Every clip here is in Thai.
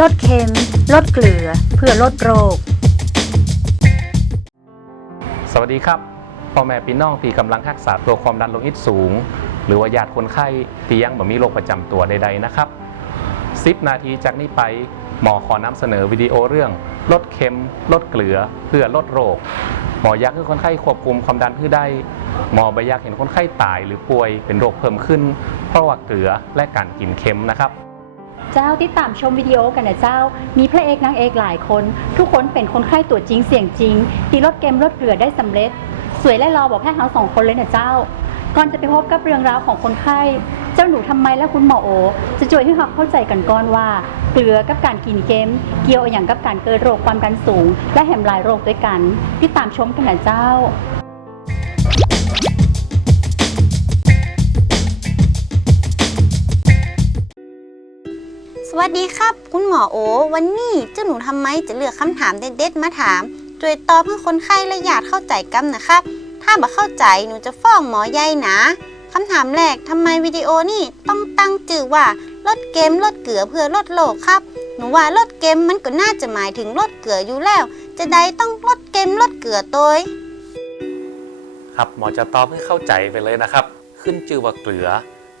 ลดเค็ม ลดเกลือ เพื่อลดโรค สวัสดีครับพ่อแม่พี่น้องที่กำลังรักษาตัวความดันโลหิตสูง หรือว่าญาติคนไข้ที่ยังบ่มีโรคประจำตัวใดๆนะครับ10นาทีจากนี้ไปหมอขอนำเสนอวิดีโอเรื่อง ลดเค็ม ลดเกลือ เพื่อลดโรค หมอยากให้คนไข้ควบคุมความดันให้ได้ หมอไม่อยากเห็นคนไข้ตายหรือป่วยเป็นโรคเพิ่มขึ้น เพราะว่าเกลือและการกินเค็มนะครับ เจ้าที่ตามชมวิดีโอกันนะเจ้า มีพระเอกนางเอกหลายคน ทุกคนเป็นคนไข้ตัวจริงเสียงจริงที่ลดเกมลดเกลือได้สำเร็จ สวยและรอบอกแค่ทั้งสองคนเลยนะเจ้า ก่อนจะไปพบกับเรื่องราวของคนไข้ เจ้าหนูทำไมและคุณหมอโอ จะช่วยให้เราเข้าใจกันก่อนว่า เกลือกับการกินเกม เกี่ยวอย่างกับการเกิดโรคความดันสูง และแหมหลายโรคด้วยกัน ที่ตามชมกันนะเจ้า วัสดีครับ คุณหมอโอ วันนี้เจ้าหนูทำไมจะเลือกคำถามเด็ดๆมาถามช่วยตอบให้คนไข้และญาติเข้าใจกันนะครับ ถ้าบ่เข้าใจหนูจะฟ้องหมอใหญ่นะคำถามแรกทำไมวิดีโอนี่ต้องตั้งจื่อว่าลดเกมลดเกลือเพื่อลดโรคครับ หนูว่าลดเกมมันก็น่าจะหมายถึงลดเกลืออยู่แล้ว จะได้ต้องลดเกมลดเกลือตัวครับหมอจะตอบให้เข้าใจไปเลยนะครับ ขึ้นชื่อว่าเกลือ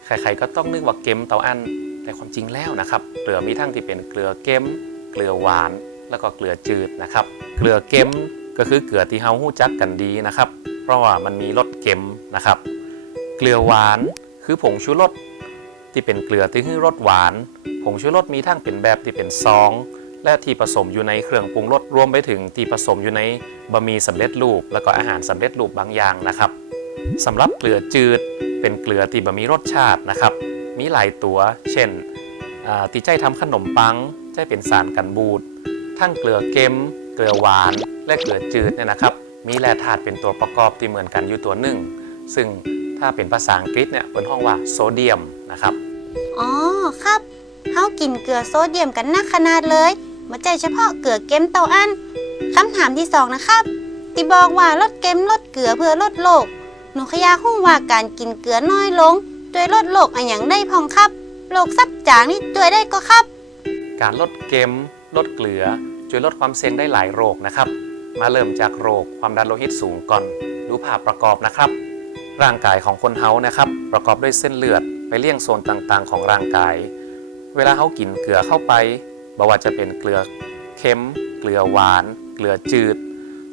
ใครๆก็ต้องนึกว่าเค็มเตาอัน แต่ความจริงแล้วนะครับ เกลือมีทั้งที่เป็นเกลือเค็มเกลือหวานแล้วก็เกลือจืดนะครับ เกลือเค็มก็คือเกลือที่เฮาหู้จักกันดีนะครับ เพราะว่ามันมีรสเค็มนะครับ เกลือหวานคือผงชูรสที่เป็นเกลือที่ให้รสหวาน ผงชูรสมีทั้งเป็นแบบที่เป็นซอง และที่ผสมอยู่ในเครื่องปรุงรสรวมไปถึงที่ผสมอยู่ในบะหมี่สำเร็จรูป แล้วก็อาหารสำเร็จรูปบางอย่างนะครับสำหรับเกลือจืดเป็นเกลือที่บะหมี่รสชาตินะครับ มีหลายตัว เช่นอ่าที่ใจทำขนมปังใจเป็นสารกันบูดทั้งเกลือเค็มเกลือหวานและเกลือจืดเนี่ยนะครับ มีแร่ธาตุเป็นตัวประกอบที่เหมือนกันอยู่ตัวหนึ่ง ซึ่งถ้าเป็นภาษาอังกฤษเนี่ยเป็นห้องว่าโซเดียมนะครับ อ๋อครับเฮากินเกลือโซเดียมกันนักขนาดเลยมาใจเฉพาะเกลือเกมเตาอันคำถามที่สองนะครับที่บอกว่าลดเกมลดเกลือเพื่อลดโรคหนูขยาหุ้งว่าการกินเกลือน้อยลง ด้วยลดโรคอะอย่างได้พองครับโรคซับจางนี่ด้วยได้ก็ครับ การลดเค็มลดเกลือช่วยลดความเสี่ยงได้หลายโรคนะครับ มาเริ่มจากโรคความดันโลหิตสูงก่อนดูภาพประกอบนะครับ ร่างกายของคนเฮานะครับ ประกอบด้วยเส้นเลือดไปเลี้ยงโซนต่างๆ ของร่างกาย เวลาเฮากินเกลือเข้าไปบ่ว่าจะเป็นเกลือเค็ม เกลือหวาน เกลือจืด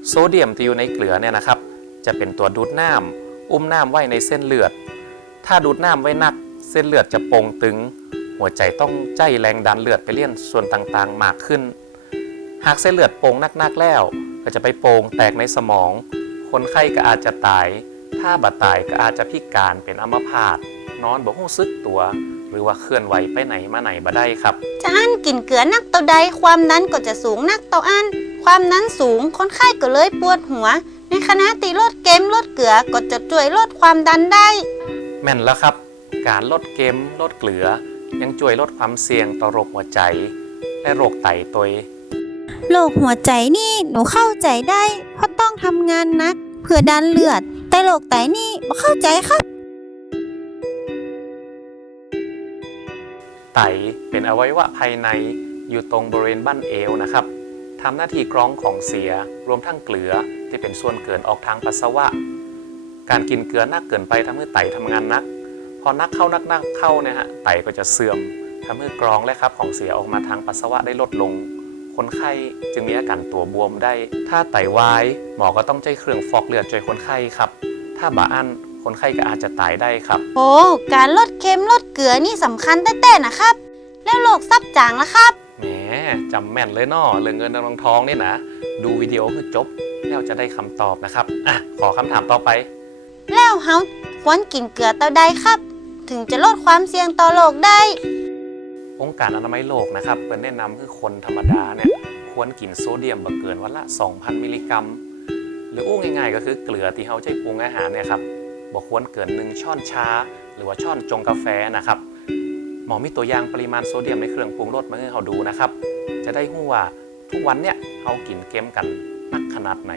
โซเดียมที่อยู่ในเกลือเนี่ยนะครับ จะเป็นตัวดูดน้ำอุ้มน้ำไว้ในเส้นเลือด ถ้าดูดน้ำไว้นัก เส้นเลือดจะโป่งตึง หัวใจต้องใจแรงดันเลือดไปเลี้ยนส่วนต่างๆมากขึ้น หากเส้นเลือดโป่งนักๆแล้ว ก็จะไปโป่งแตกในสมอง คนไข้ก็อาจจะตาย ถ้าบาดตายก็อาจจะพิการเป็นอัมพาตนอนบ่หู้ซึกตัว หรือว่าเคลื่อนไหวไปไหนมาไหนบ่ได้ครับจะอันกินเกลือนักเต่าใดความดันก็จะสูงนักเต่าอันความดันสูงคนไข้ก็เลยปวดหัว ในขณะตีลดเกมลดเกลือก็จะช่วยลดความดันได้ แม่นแล้วครับ การลดเกมลดเกลือ ยังช่วยลดความเสี่ยงต่อโรคหัวใจ และโรคไตตัวเองโรคหัวใจนี่หนูเข้าใจได้ เพราะต้องทำงานหนักเพื่อดันเลือด แต่โรคไตนี่บ่เข้าใจครับไตเป็นอวัยวะภายในอยู่ตรงบริเวณบั้นเอวนะครับทำหน้าที่กรองของเสียรวมทั้งเกลือที่เป็นส่วนเกินออกทางปัสสาวะ การกินเกลือนักเกินไปทำให้ไตทำงานนัก พอนักเข้านักนักเข้าเนี่ยฮะไตก็จะเสื่อมทำให้กรองและครับของเสียออกมาทางปัสสาวะได้ลดลง คนไข้จึงมีอาการตัวบวมได้ ถ้าไตวายหมอก็ต้องใช้เครื่องฟอกเลือดช่วยคนไข้ครับ ถ้าบาอั้นคนไข้ก็อาจจะตายได้ครับ โอ้การลดเค็มลดเกลือนี่สำคัญแต่ๆนะครับ แล้วโรคซับจางล่ะครับแหมจำแม่นเลยเนาะเรื่องเงินทองทองนี่นะ ดูวิดีโอคือจบแล้วจะได้คำตอบนะครับ อะ ขอคำถามต่อไป แล้วเฮาควรกินเกลือเต่าใดครับ ถึงจะลดความเสี่ยงต่อโรคได้ องค์การอนามัยโลกนะครับเปิดแนะนำคือคนธรรมดาเนี่ยควรกินโซเดียมบ่เกินวันละ 2,000 มิลลิกรัม หรืออู้ง่ายๆ ก็คือเกลือที่เขาใช้ปรุงอาหารเนี่ยครับบ่ควรเกิน 1 ช้อนชา หรือว่าช้อนจงกาแฟนะครับหมอมีตัวอย่างปริมาณโซเดียมในเครื่องปรุงรสมาให้เขาดูนะครับ จะได้รู้ว่าทุกวันเนี่ยเขากินเกมกันนักขนาดไหน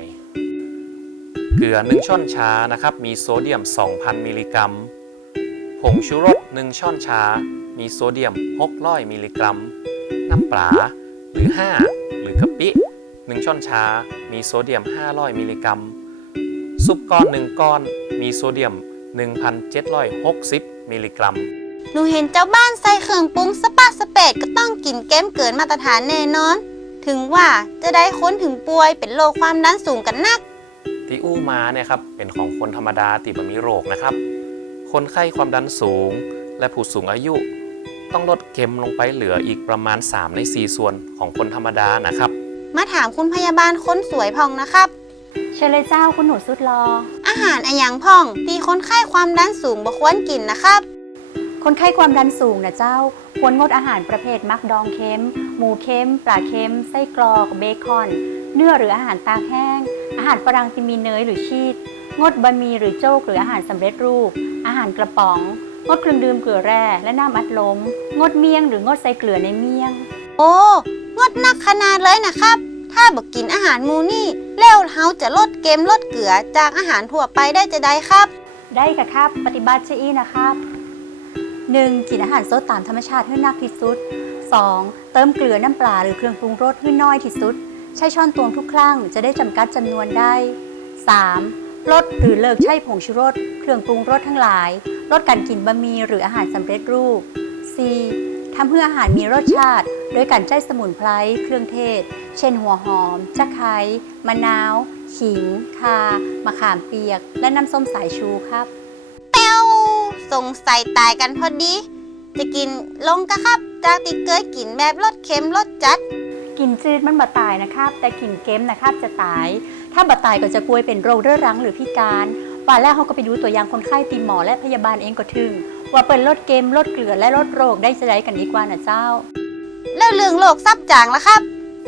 เกลือ 1 ช้อนชานะครับ มีโซเดียม 2,000 มิลลิกรัม ผงชูรส 1 ช้อนชา มีโซเดียม 600 มิลลิกรัม น้ำปลาหรือ 5 หรือกะปิ 1 ช้อนชา มีโซเดียม 500 มิลลิกรัม ซุปก้อน 1 ก้อน มีโซเดียม 1,760 มิลลิกรัม หนูเห็นเจ้าบ้านใส่เครื่องปรุงสปาสเปดก็ต้องกินเกมเกินมาตรฐานแน่นอน ถึงว่าจะได้ค้นถึงป่วยเป็นโรคความดันสูงกันนัก ที่อู้มาเนี่ยครับเป็นของคนธรรมดาที่บ่มีโรคนะครับ คนไข้ความดันสูง และผู้สูงอายุ ต้องลดเค็มลงไปเหลืออีกประมาณ 3 ใน 4 ส่วนของคนธรรมดานะครับ มาถามคุณพยาบาลคนสวยพองนะครับ เชิญเลยเจ้าคุณหนูสุดรอ อาหารอะหยังพ่องที่คนไข้ความดันสูงบ่ควรกินนะครับ คนไข้ความดันสูงนะเจ้า ควรงดอาหารประเภทมักดองเค็ม หมูเค็มปลาเค็มไส้กรอกเบคอน เนื้อหรืออาหารตากแห้ง อาหารฝรั่งที่มีเนยหรือชีส งดบะหมี่หรือโจ๊กหรืออาหารสำเร็จรูป อาหารกระป๋อง งดเครื่องดื่มเกลือแร่และน้ำอัดลม งดเมี่ยงหรืองดใส่เกลือในเมี่ยง โอ้งดหนักขนาดเลยนะครับ ถ้าบอกกินอาหารหมูนี่แล้วเฮาจะลดเกมลดเกลือจากอาหารทั่วไปได้จะได้ครับ ได้ค่ะครับ ปฏิบัติเชอีนะครับ 1. กินอาหารสดตามธรรมชาติให้มากที่สุด 2. เติมเกลือน้ำปลาหรือเครื่องปรุงรสให้น้อยที่สุด ใช้ช้อนตวงทุกครั้งจะได้จำกัดจำนวนได้ 3. ลดหรือเลิกใช้ผงชูรส เครื่องปรุงรสทั้งหลาย ลดการกินบะหมี่หรืออาหารสำเร็จรูป 4. ทำเพื่ออาหารมีรสชาติ โดยการใช้สมุนไพรเครื่องเทศ เช่นหัวหอมจะไคร้มะนาว ขิงข่ามะขามเปียก และน้ำส้มสายชูครับแป้วสงสัยตายกันพอดี จะกินลงกะครับจากที่เคยกินแบบรสเค็มรสจัด กินจืดมันบะตายนะครับ แต่กินเค็มนะครับจะตาย ถ้าบะตายก็จะป่วยเป็นโรคเรื้อรังหรือพิการว่าแล้วเขาก็ไปดูตัวอย่างคนไข้ตีหมอและพยาบาลเองก็ถึง ว่าเป็นลดเกมลดเกลือและลดโรคได้จะได้กันดีกว่านะเจ้า แล้วเรื่องโรคซับจางล่ะครับ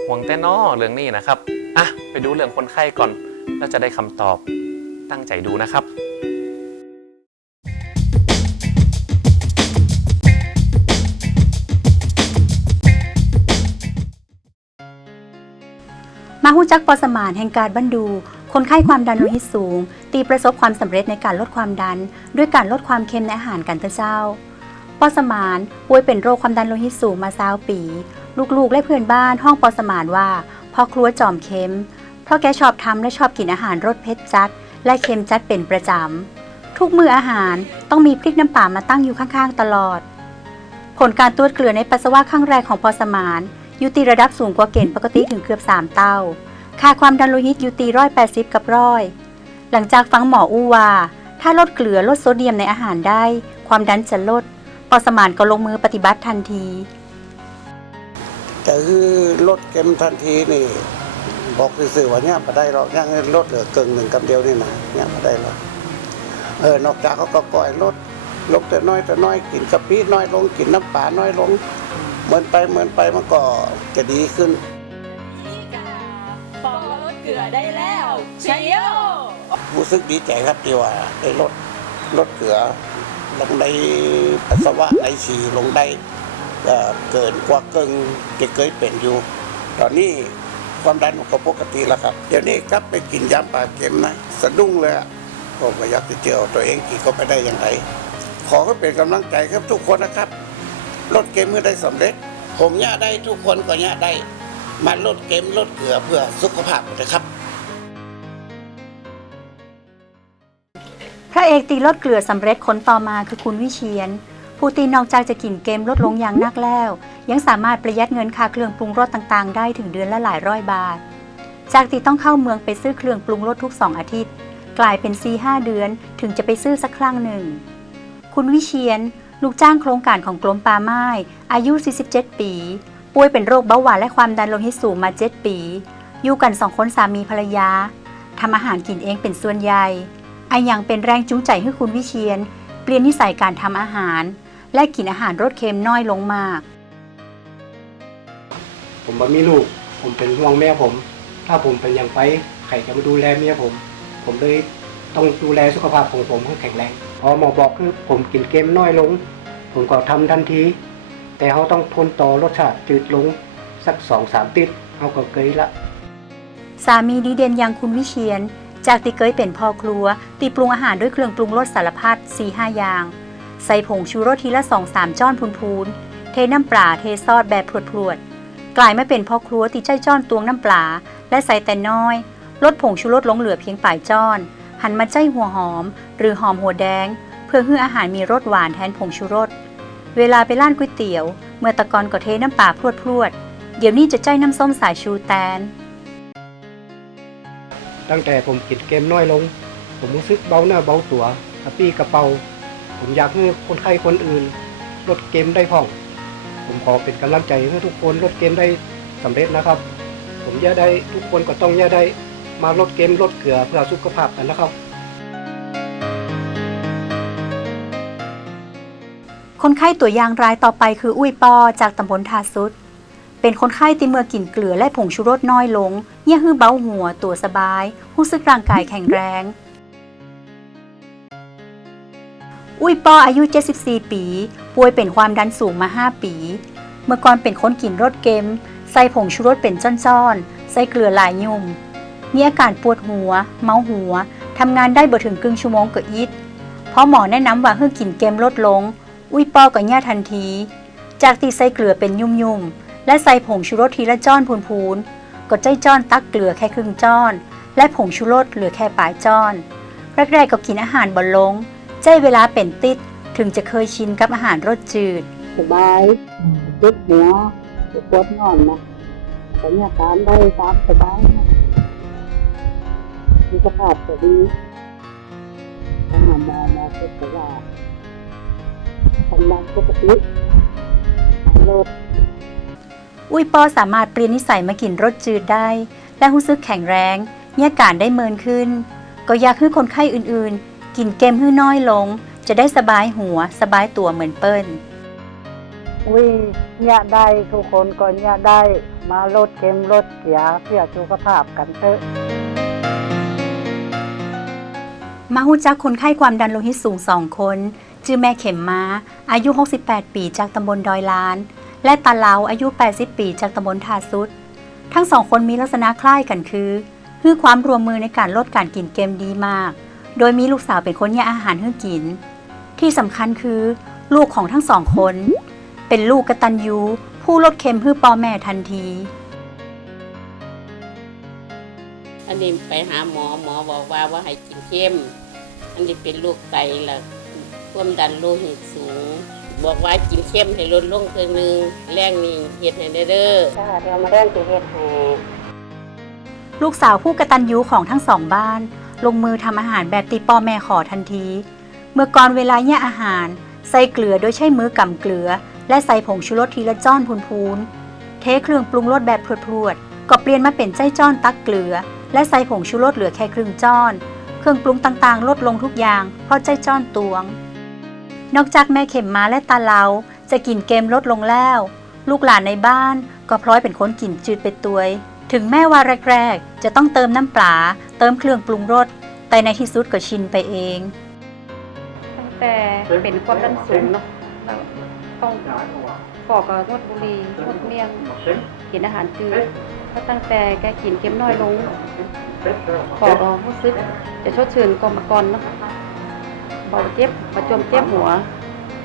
ห่วงแต่นอเรื่องนี้นะครับ อะ ไปดูเรื่องคนไข้ก่อน แล้วจะได้คำตอบตั้งใจดูนะครับ หู้จักปอสมานแห่งการบรรดู คนไข้ความดันโลหิตสูง ตีประสบความสำเร็จในการลดความดัน ด้วยการลดความเค็มในอาหารกันเถอะเจ้าปอสมานป่วยเป็นโรคความดันโลหิตสูงมาซาวปี ลูกๆ และเพื่อนบ้านห้องปอสมานว่าพ่อครัวจอมเค็ม เพราะแกชอบทำและชอบกินอาหารรสเผ็ดจัด และเค็มจัดเป็นประจำทุกมื้ออาหารต้องมีพริกน้ำปลามาตั้งอยู่ข้างๆ ตลอด ผลการตรวจเกลือในปัสสาวะครั้งแรกของปอสมานอยู่ตีระดับสูงกว่าเกณฑ์ปกติถึงเกือบ 3 เท่า ค่าความดันโลหิตอยู่ตีร้อยแปดสิบกับร้อยหลังจากฟังหมออู้ว่าถ้าลดเกลือลดโซเดียมในอาหารได้ ความดันจะลดปอสมานก็ลงมือปฏิบัติทันทีแต่คือลดเค็มทันทีนี่ บอกสื่อว่าเนี่ยมาได้หรอกยังลดเหลือเกินหนึ่งกำเดียวนี่นะเนี่ยมาได้หรอกเออนอกจากเขาก็ปล่อยลดลงแต่น้อยแต่น้อยกินกะปิน้อยลงกินน้ำปลาน้อยลงเหมือนไปเหมือนไปมันก็จะดีขึ้น ได้แล้วเชัยโยรู้สึกดีใจครับที่ว่าได้ลดลดเกลือลงในปัสสาวะในฉี่ลงได้เกินกว่าเกินที่เคยเป็นอยู่ ตอนนี้ความดันก็ปกติแล้วครับ เดี๋ยวนี้กลับไปกินยำปลาเค็มนะ สะดุ้งเลยผมก็อยากจะเจอตัวเองกินก็ไปได้อย่างไร ขอให้เป็นกำลังใจครับทุกคนนะครับลดเค็มเมื่อได้สำเร็จ ผมเนี่ยได้ทุกคนก็เนี่ยได้มาลดเค็มลดเกลือเพื่อสุขภาพนะครับ ระเอกตีลดเกลือสำเร็จคนต่อมาคือคุณวิเชียน ผู้ตีนอกจากจะกินเกมลดลงอย่างนักแล้ว ยังสามารถประหยัดเงินค่าเครื่องปรุงรสต่างๆ ได้ถึงเดือนละหลายร้อยบาท จากที่ต้องเข้าเมืองไปซื้อเครื่องปรุงรสทุกสองอาทิตย์ กลายเป็น4 5เดือนถึงจะไปซื้อสักครั้งหนึ่ง คุณวิเชียนลูกจ้างโครงการของกรมป่าไม้อายุ 47 ปี ป่วยเป็นโรคเบาหวานและความดันโลหิตสูงมา 7 ปี อยู่กันสองคนสามีภรรยาทำอาหารกินเองเป็นส่วนใหญ่ ไอนยังเป็นแรงจูงใจให้คุณวิเชียน เปลี่ยนนิสัยการทำอาหาร และกินอาหารรสเค็มน้อยลงมาก ผมบ่มีลูก ผมเป็นห่วงแม่ผม ถ้าผมเป็นอย่างไปใครจะมาดูแลเมียผม ผมเลยต้องดูแลสุขภาพของผมให้แข็งแรง พอหมอบอกคือผมกินเกมน้อยลง ผมก็ทำทันที แต่เขาต้องทนต่อรสชาติจืดลงสักสองสามติดเขาก็เกยละ สามีดีเด่นอย่างคุณวิเชียน จากที่เคยเป็นพ่อครัวตีปรุงอาหารด้วยเครื่องปรุงรสสารพัด4 5อย่าง ใส่ผงชูรสทีละ2 3จ้อนพูนๆเทน้ำปลาเทซอสแบบพรวดๆกลายมาเป็นพ่อครัวที่ใจจ้อนตวงน้ำปลาและใส่แต่น้อย ลดผงชูรสลงเหลือเพียงปลายจ้อน หันมาใจหัวหอม หรือหอมหัวแดง เพื่อให้อาหารมีรสหวานแทนผงชูรสเวลาไปร้านก๋วยเตี๋ยว เมื่อตะกอนก็เทน้ำปลาพรวดๆเดี๋ยวนี้จะใจน้ำส้มสายชูแตน ตั้งแต่ผมกินเกมน้อยลง ผมรู้สึกเบาเนื้อเบาตัวกระปี้กระเป๋าผมอยากให้คนไข้คนอื่น ลดเกมได้พ่อง ผมขอเป็นกำลังใจให้ทุกคนลดเกมได้สำเร็จนะครับ ผมย่าได้ทุกคนก็ต้องย่าได้มาลดเกมลดเกลือเพื่อสุขภาพกันนะครับ คนไข้ตัวอย่างรายต่อไปคืออุ้ยปอจากตำบลทาซุด เป็นคนไข้ที่เมื่อกินเกลือและผงชูรสน้อยลงเยี่ยฮือเบาหัวตัวสบายรู้สึกร่างกายแข็งแรง อุ้ยปออายุ 74 ปี ป่วยเป็นความดันสูงมา 5 ปี เมื่อก่อนเป็นคนกินรสเกมใส่ผงชูรสเป็นจ้อนๆ ใส่เกลือหลายยุ่ม มีอาการปวดหัว เมาหัว ทำงานได้บ่ถึงครึ่งชั่วโมงก็อิดเพราะหมอแนะนำว่าให้กินเกมลดลง อุ้ยปอก็ย่าทันที จากที่ใส่เกลือเป็นยุ่มๆ และใส่ผงชูรสทีละจ้อนพูนๆก็ใจจ้อนตักเกลือแค่ครึ่งจ้อน และผงชูรสเหลือแค่ปลายจ้อนแรกๆก็กินอาหารบนลง ใจเวลาเป็นติดถึงจะเคยชินกับอาหารรสจืดสบายเจ็บหัวปวดนอนนะแต่เนี่ยตามได้ตามสบายนะสุขภาพก็ดีถ้าหาหมอหมอก็บอกว่าควานปกติรค อุ้ยปอสามารถเปลี่ยนนิสัยมากินรสจืดได้ และรู้สึกแข็งแรงมีอาการได้เมินขึ้น ก็อยากให้คนไข้อื่นๆ กินเกมให้น้อยลง จะได้สบายหัวสบายตัวเหมือนเปิ้ลอุ้ยเนี่ยได้ทุกคนก็เนี่ยได้มาลดเค็มลดเสียเพื่อสุขภาพกันเถอะมาหูจักคนไข้ความดันโลหิตสูงสองคน ชื่อแม่เข็มม้า อายุ 68 ปีจากตำบลดอยล้าน และตาเหลาอายุ 80 ปีจากตำบลทาซุด ทั้งสองคนมีลักษณะคล้ายกันคือ คือความรวมมือในการลดการกินเกมดีมาก โดยมีลูกสาวเป็นคนแยกอาหารให้กิน ที่สำคัญคือ ลูกของทั้งสองคน เป็นลูกกตัญญูผู้ลดเค็มเพื่อปอแม่ทันทีอันนี้ไปหาหมอหมอบอกว่าว่าให้กินเข้ม อันนี้เป็นลูกไตแล้วความดันโลหิตสูง บอกว่ากินเข้มให้ลดลงครึ่งนึงแรงนี่เฮ็ดให้ได้เด้อจ้าเดี๋ยวมาเร่งตีเฮ็ดให้ลูกสาวผู้กตัญญูของทั้งสองบ้าน ลงมือทำอาหารแบบตีปอแม่ขอทันที เมื่อก่อนเวลาแย่อาหาร ใส่เกลือโดยใช้มือกำเกลือ และใส่ผงชูรสทีละจ้อนพูนๆเทเครื่องปรุงรสแบบพรวดๆก็เปลี่ยนมาเป็นใจจ้อนตักเกลือ และใส่ผงชูรสเหลือแค่ครึ่งจ้อน เครื่องปรุงต่างๆ ลดลงทุกอย่างเพราะใจจ้อนตวง นอกจากแม่เข็มมาและตาเลาจะกินเกมลดลงแล้ว ลูกหลานในบ้านก็พลอยเป็นคนกินจืดไปตัวย ถึงแม้ว่าแรกๆ จะต้องเติมน้ำปลาเติมเครื่องปรุงรส แต่ในที่สุดก็ชินไปเอง ตั้งแต่เป็นความดันสูงเนาะแล้วต้องปอกกับงดบุหรี่งดเมี่ยงกินอาหารจืดก็ตั้งแต่แกกินเค็มน้อยลงปอกก็รู้สึกจะชดเชื่นกว่าเมื่อก่อนเนาะ เบาเจ็บประจมเจ็บหัว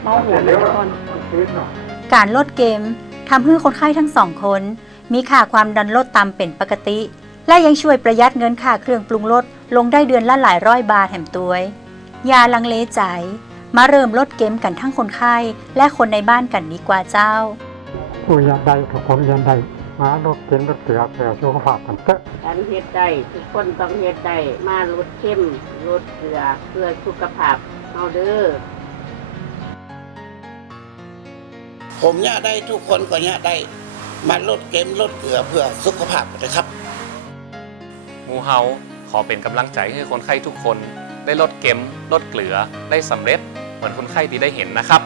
เมาหัวเหมือนแต่ก่อนการลดเกมทำให้คนไข้ทั้งสองคน มีค่าความดันลดต่ำเป็นปกติ และยังช่วยประหยัดเงินค่าเครื่องปรุงรสลงได้เดือนละหลายร้อยบาทแถมตัวยอย่าลังเลใจ มาเริ่มลดเกมกันทั้งคนไข้และคนในบ้านกันดีกว่าเจ้าผู้ยันใดทุกคนยันใด มาลดเกินลดเกลือเพื่อสุขภาพกันเถอะการเฮ็ดได้ทุกคนต้องเฮ็ดได้มาลดเข้มลดเกลือเพื่อสุขภาพเฮาเด้อผมเนี่ยได้ทุกคนก็เนี่ยได้มาลดเกมลดเกลือเพื่อสุขภาพนะครับหมูเฮาขอเป็นกำลังใจให้คนไข้ทุกคน ได้ลดเกมลดเกลือได้สำเร็จเหมือนคนไข้ที่ได้เห็นนะครับ